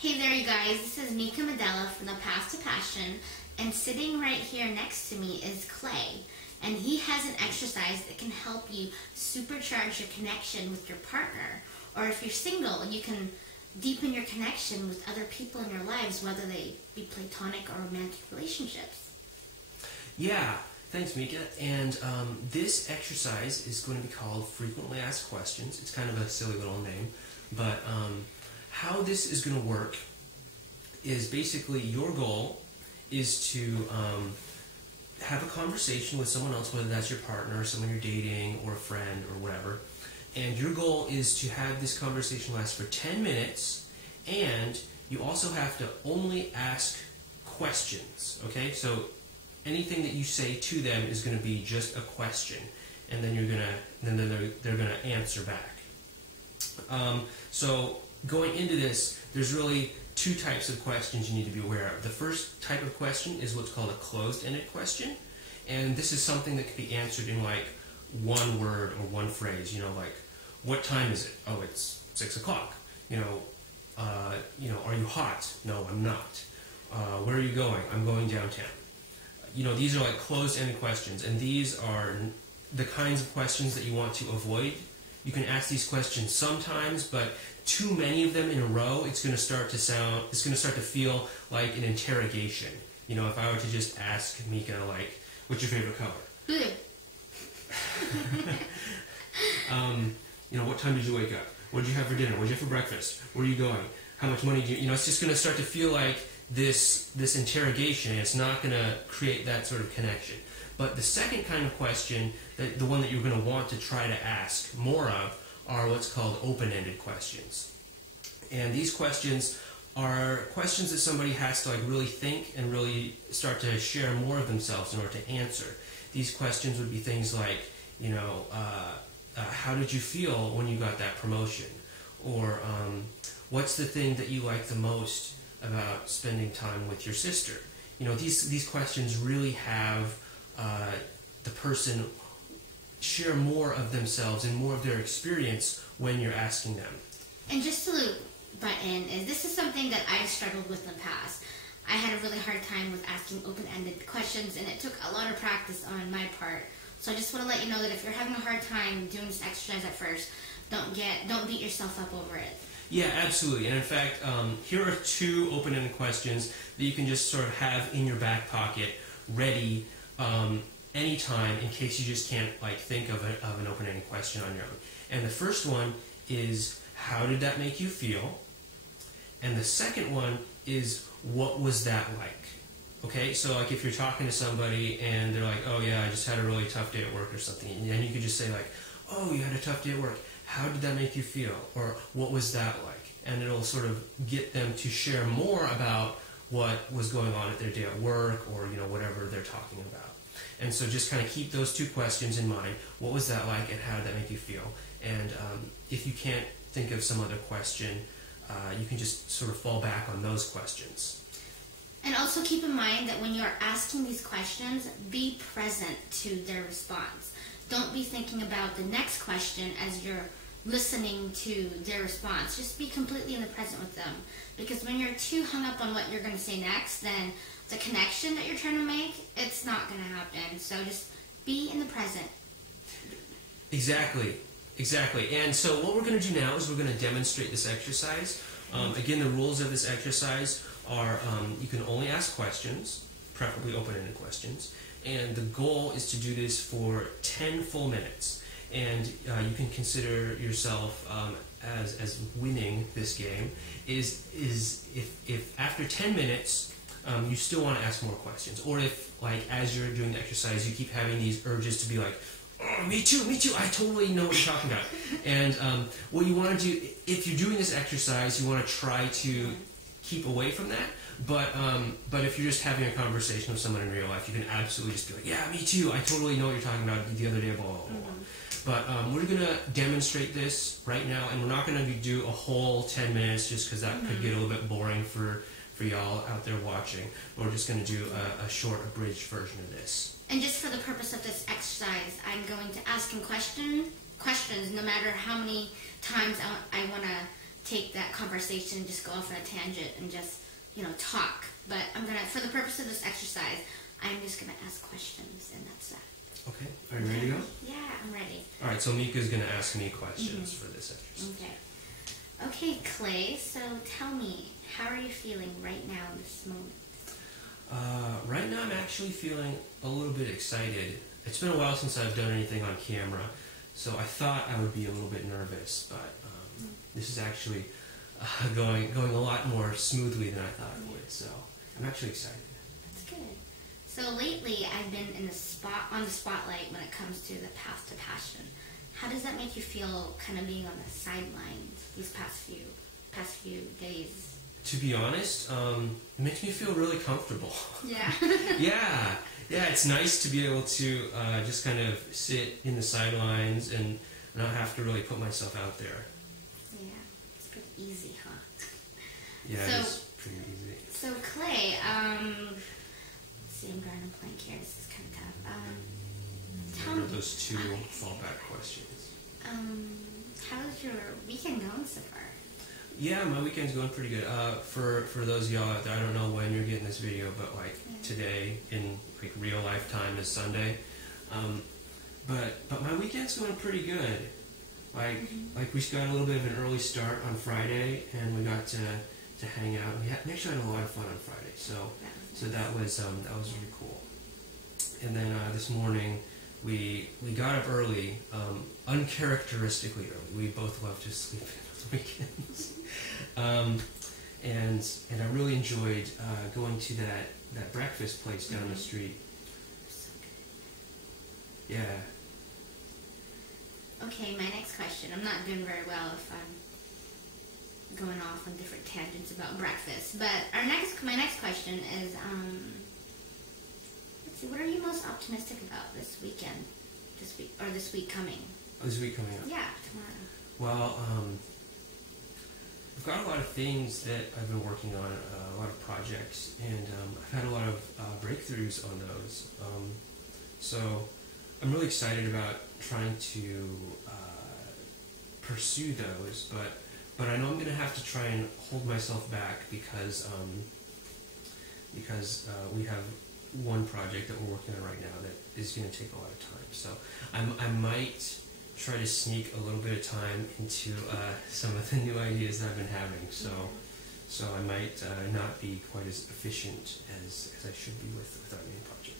Hey there, you guys. This is Mika Medella from The Path to Passion, and sitting right here next to me is Clay. And he has an exercise that can help you supercharge your connection with your partner. Or if you're single, you can deepen your connection with other people in your lives, whether they be platonic or romantic relationships. Yeah, thanks, Mika. And this exercise is going to be called Frequently Asked Questions. It's kind of a silly little name, but how this is going to work is basically your goal is to have a conversation with someone else, whether that's your partner, someone you're dating, or a friend, or whatever. And your goal is to have this conversation last for 10 minutes, and you also have to only ask questions, okay? So anything that you say to them is going to be just a question, and then they're going to answer back. So going into this, there's really two types of questions you need to be aware of. The first type of question is what's called a closed-ended question, and this is something that can be answered in like one word or one phrase. You know, like, what time is it? Oh, it's 6 o'clock. Are you hot? No, I'm not. Where are you going? I'm going downtown. These are like closed-ended questions, and these are the kinds of questions that you want to avoid. You can ask these questions sometimes, but too many of them in a row, it's going to start to feel like an interrogation. If I were to just ask Mika, like, what's your favorite color? Blue. What time did you wake up? What did you have for dinner? What did you have for breakfast? Where are you going? How much money do you... it's just going to start to feel like this interrogation. It's not going to create that sort of connection. But the second kind of question, the one that you're going to want to try to ask more of, are what's called open-ended questions. And these questions are questions that somebody has to really think and really start to share more of themselves in order to answer. These questions would be things like, how did you feel when you got that promotion? Or what's the thing that you like the most about spending time with your sister? These questions really have the person share more of themselves and more of their experience when you're asking them. And just to butt in, this is something that I've struggled with in the past. I had a really hard time with asking open-ended questions, and it took a lot of practice on my part. So I just want to let you know that if you're having a hard time doing this exercise at first, don't beat yourself up over it. Yeah, absolutely. And in fact, here are two open-ended questions that you can just sort of have in your back pocket, ready anytime, in case you just can't think of an open-ended question on your own. And the first one is, how did that make you feel? And the second one is, what was that like? Okay, so if you're talking to somebody and they're like, oh yeah, I just had a really tough day at work or something, and you could just say oh, you had a tough day at work. How did that make you feel? Or what was that like? And it'll sort of get them to share more about what was going on at their day at work, or whatever they're talking about. And so just kind of keep those two questions in mind. What was that like, and how did that make you feel? And if you can't think of some other question, you can just sort of fall back on those questions. And also keep in mind that when you're asking these questions, be present to their response. Don't be thinking about the next question as you're listening to their response. Just be completely in the present with them. Because when you're too hung up on what you're going to say next, then the connection that you're trying to make, it's not going to happen. So just be in the present. Exactly. And so what we're going to do now is we're going to demonstrate this exercise. Again, the rules of this exercise are you can only ask questions, preferably open-ended questions, and the goal is to do this for 10 full minutes. And you can consider yourself as winning this game is if after 10 minutes you still want to ask more questions, or if as you're doing the exercise you keep having these urges to be like, oh, me too, I totally know what you're talking about. And what you want to do, if you're doing this exercise, you want to try to keep away from that. But if you're just having a conversation with someone in real life, you can absolutely just be like, yeah, me too, I totally know what you're talking about the other day, blah, blah, blah. But we're going to demonstrate this right now, and we're not going to do a whole 10 minutes just because that could get a little bit boring for y'all out there watching. We're just going to do a short, abridged version of this. And just for the purpose of this exercise, I'm going to ask him questions no matter how many times I want to take that conversation and just go off on a tangent and just, talk. But for the purpose of this exercise, I'm just going to ask questions, and that's that. Okay. Are you ready to go? Yeah, I'm ready. All right, so Mika's going to ask me questions for this exercise. Okay, Clay, so tell me, how are you feeling right now in this moment? Right now I'm actually feeling a little bit excited. It's been a while since I've done anything on camera, so I thought I would be a little bit nervous, but this is actually going a lot more smoothly than I thought it would, so I'm actually excited. That's good. So lately I've been on the spotlight when it comes to the path to passion. How does that make you feel, kind of being on the sidelines these past few days? To be honest, it makes me feel really comfortable. Yeah. Yeah, it's nice to be able to just kind of sit in the sidelines and not have to really put myself out there. Yeah, it's pretty easy, huh? Yeah, so, it's pretty easy. So Clay, let's see, I'm drawing a blank here. This is kind of tough. What are those two fallback questions? How's your weekend going so far? Yeah, my weekend's going pretty good. For those of y'all out there, I don't know when you're getting this video, but today in real life time is Sunday. But my weekend's going pretty good. We got a little bit of an early start on Friday, and we got to hang out. We actually had a lot of fun on Friday, so that was really cool. And then this morning we got up early, uncharacteristically early. We both love to sleep on the weekends. And I really enjoyed going to that breakfast place down the street. So good. Yeah. Okay, my next question. I'm not doing very well if I'm going off on different tangents about breakfast. But my next question is, let's see, what are you most optimistic about this week coming? Oh, this week coming up? Yeah, tomorrow. Well, I've got a lot of things that I've been working on, a lot of projects, and I've had a lot of breakthroughs on those. So I'm really excited about trying to pursue those, but I know I'm going to have to try and hold myself back because we have one project that we're working on right now that is going to take a lot of time. So I might try to sneak a little bit of time into some of the new ideas that I've been having. So I might not be quite as efficient as I should be with our main project.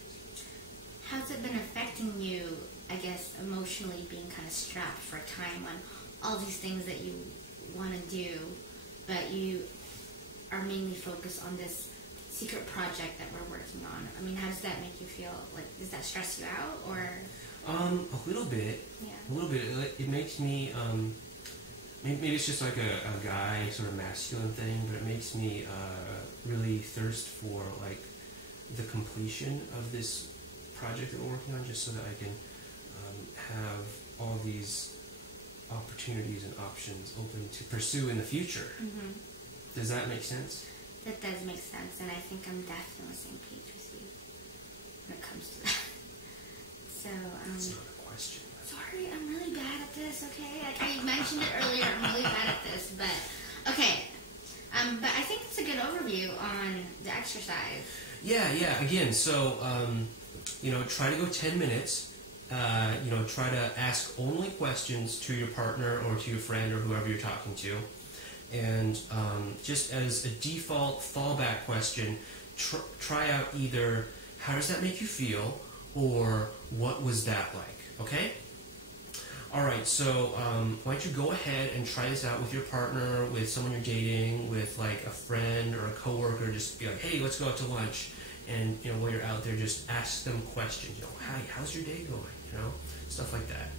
How's it been affecting you, I guess, emotionally, being kind of strapped for a time when all these things that you want to do, but you are mainly focused on this secret project that we're working on? I mean, how does that make you feel? Does that stress you out, or? A little bit. Yeah. A little bit. It makes me, maybe it's just like a guy sort of masculine thing, but it makes me really thirst for the completion of this project that we're working on, just so that I can have all these opportunities and options open to pursue in the future. Mm-hmm. Does that make sense? That does make sense, and I think I'm definitely on the same page with you when it comes to that. So, That's not a question. Sorry, I'm really bad at this, okay? I mentioned it earlier, I'm really bad at this, but, okay. But I think it's a good overview on the exercise. Yeah, again, so, try to go 10 minutes. Try to ask only questions to your partner or to your friend or whoever you're talking to. And just as a default fallback question, try out either, how does that make you feel, or what was that like, okay? Alright, so why don't you go ahead and try this out with your partner, with someone you're dating, with a friend or a coworker. Just be like, hey, let's go out to lunch. And while you're out there, just ask them questions. How's your day going? Stuff like that.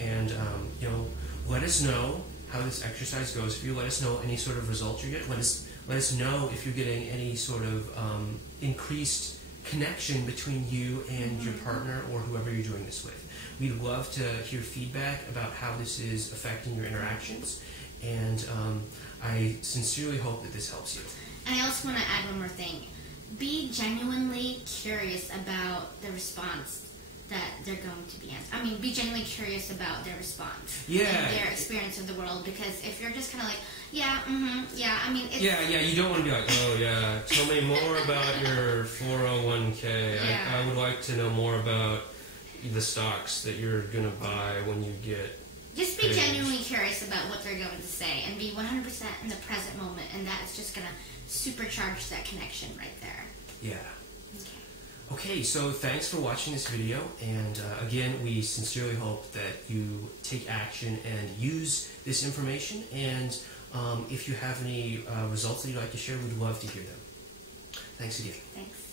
And let us know how this exercise goes. If you let us know any sort of results you get, let us know if you're getting any sort of increased connection between you and your partner or whoever you're doing this with. We'd love to hear feedback about how this is affecting your interactions, and I sincerely hope that this helps you. And I also want to add one more thing. Be genuinely curious about the response that they're going to be answering. I mean, be genuinely curious about their response. Yeah. And their experience of the world, because if you're just kind of like, yeah, yeah, I mean, it's... Yeah, you don't want to be like, oh yeah, tell me more about your 401k. Yeah. I would like to know more about the stocks that you're going to buy when you get... Just be genuinely curious about what they're going to say, and be 100% in the present moment, and that's just going to supercharge that connection right there. Yeah. Okay, so thanks for watching this video, and again, we sincerely hope that you take action and use this information, and if you have any results that you'd like to share, we'd love to hear them. Thanks again. Thanks.